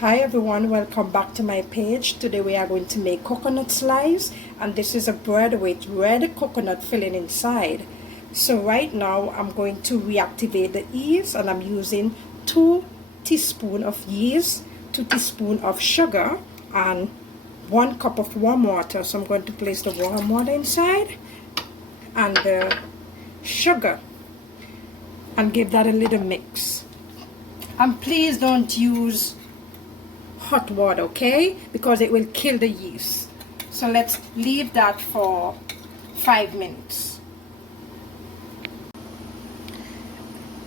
Hi everyone, welcome back to my page. Today we are going to make coconut slice, and this is a bread with red coconut filling inside. So right now I'm going to reactivate the yeast, and I'm using 2 teaspoons of yeast, 2 teaspoons of sugar, and 1 cup of warm water. So I'm going to place the warm water inside and the sugar and give that a little mix. And please don't use hot water, okay, because it will kill the yeast. So let's leave that for 5 minutes.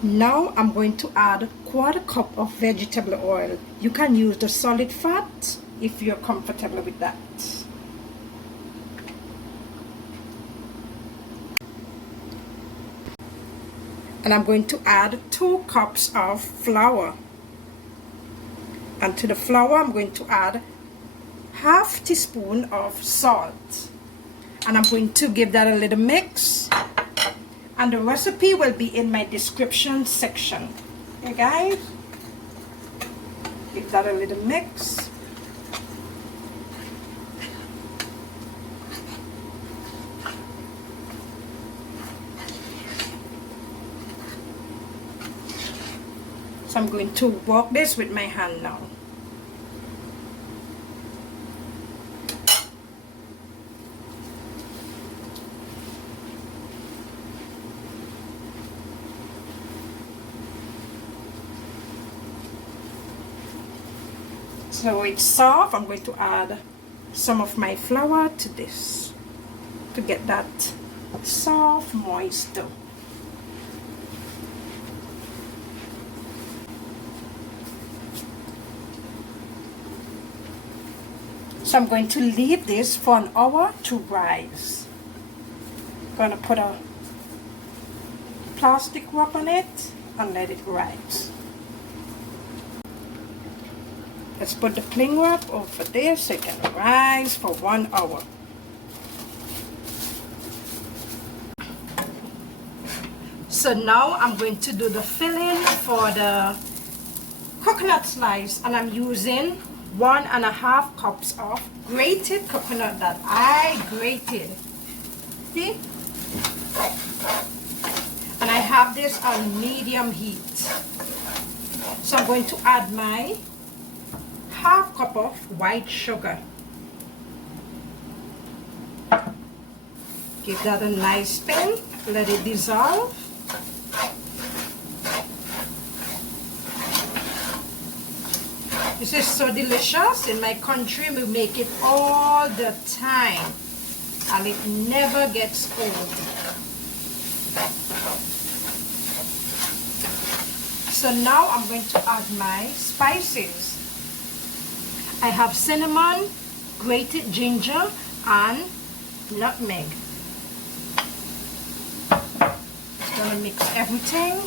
Now I'm going to add 1/4 cup of vegetable oil. You can use the solid fat if you're comfortable with that. And I'm going to add 2 cups of flour. And to the flour I'm going to add 1/2 teaspoon of salt, and I'm going to give that a little mix, and the recipe will be in my description section. Okay guys, give that a little mix. So I'm going to work this with my hand now. So it's soft. I'm going to add some of my flour to this to get that soft, moist dough. So I'm going to leave this for an hour to rise. I'm going to put a plastic wrap on it and let it rise. Let's put the cling wrap over there so it can rise for 1 hour. So now I'm going to do the filling for the coconut slice, and I'm using 1.5 cups of grated coconut that I grated. See? And I have this on medium heat. So I'm going to add my 1/2 cup of white sugar. Give that a nice spin, let it dissolve. This is so delicious. In my country we make it all the time and it never gets old. So now I'm going to add my spices. I have cinnamon, grated ginger, and nutmeg. Just gonna mix everything.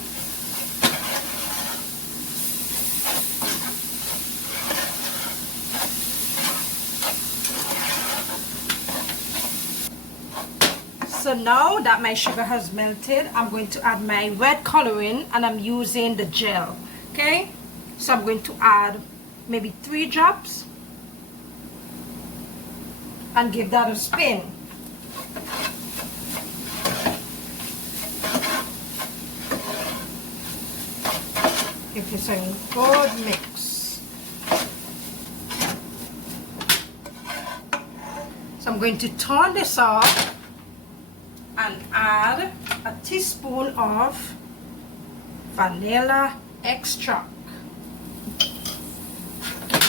So now that my sugar has melted, I'm going to add my red coloring, and I'm using the gel. Okay, so I'm going to add maybe 3 drops and give that a spin. Give this a good mix. So I'm going to turn this off and add a teaspoon of vanilla extract.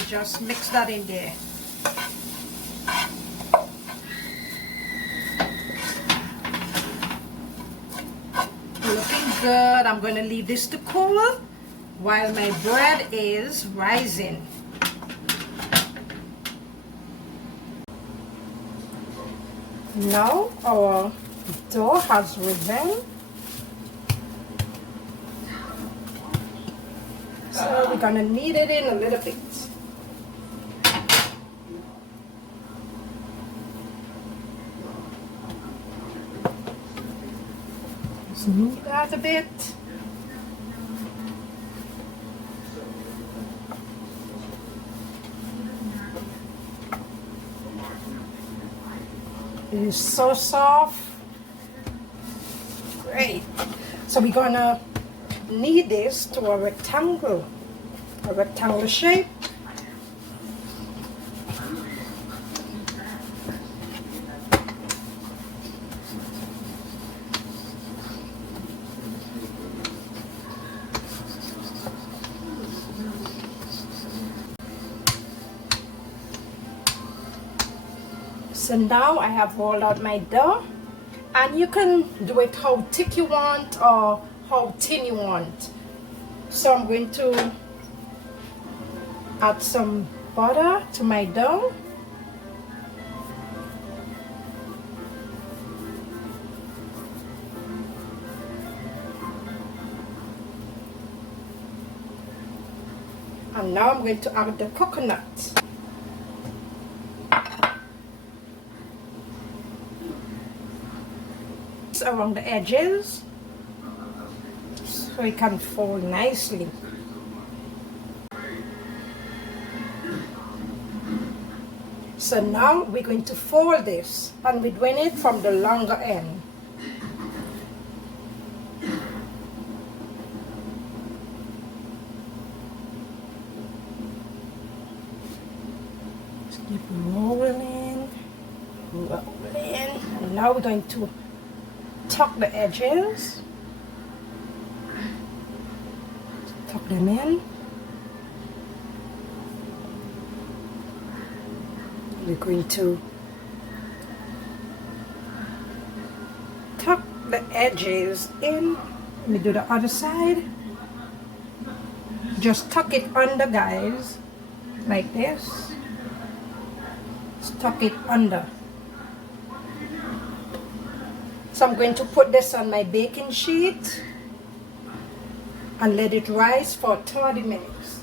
Just mix that in there. Looking good. I'm going to leave this to cool while my bread is rising. Now our dough has risen. So we're going to knead it in a little bit. Move that a bit. It is so soft. Great. So we're gonna knead this to a rectangle shape. So now I have rolled out my dough, and you can do it how thick you want or how thin you want. So I'm going to add some butter to my dough. And now I'm going to add the coconut. Around the edges so it can fold nicely. So now we're going to fold this, and we're doing it from the longer end. Just keep rolling, and now we're going to tuck the edges, tuck them in. We're going to tuck the edges in. Let me do the other side. Just tuck it under, guys, like this. Just tuck it under. So I'm going to put this on my baking sheet and let it rise for 30 minutes.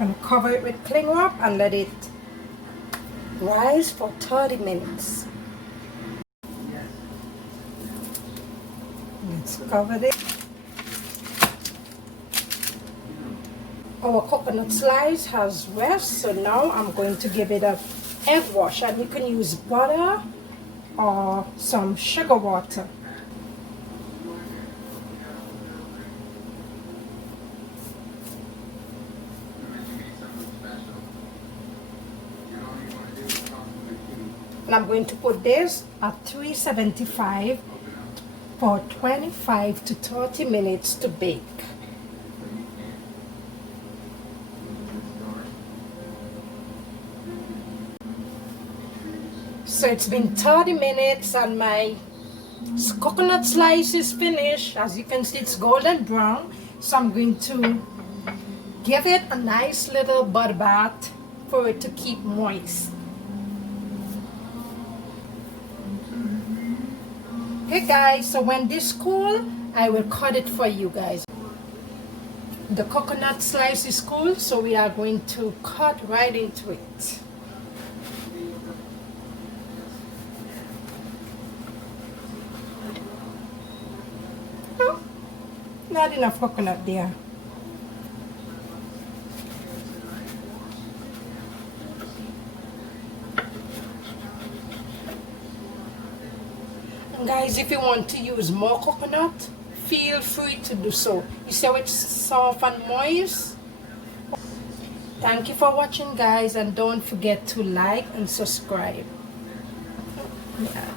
And cover it with cling wrap and let it rise for 30 minutes. Let's cover it. Our coconut slice has rest, so now I'm going to give it a egg wash, and you can use butter or some sugar water. And I'm going to put this at 375 for 25 to 30 minutes to bake. So it's been 30 minutes and my coconut slice is finished. As you can see, it's golden brown. So I'm going to give it a nice little butter bath for it to keep moist. Okay guys, so when this cool, I will cut it for you guys. The coconut slice is cool, so we are going to cut right into it. Not enough coconut there. And guys, if you want to use more coconut, feel free to do so. You see how it's soft and moist? Thank you for watching, guys, and don't forget to like and subscribe. Yeah.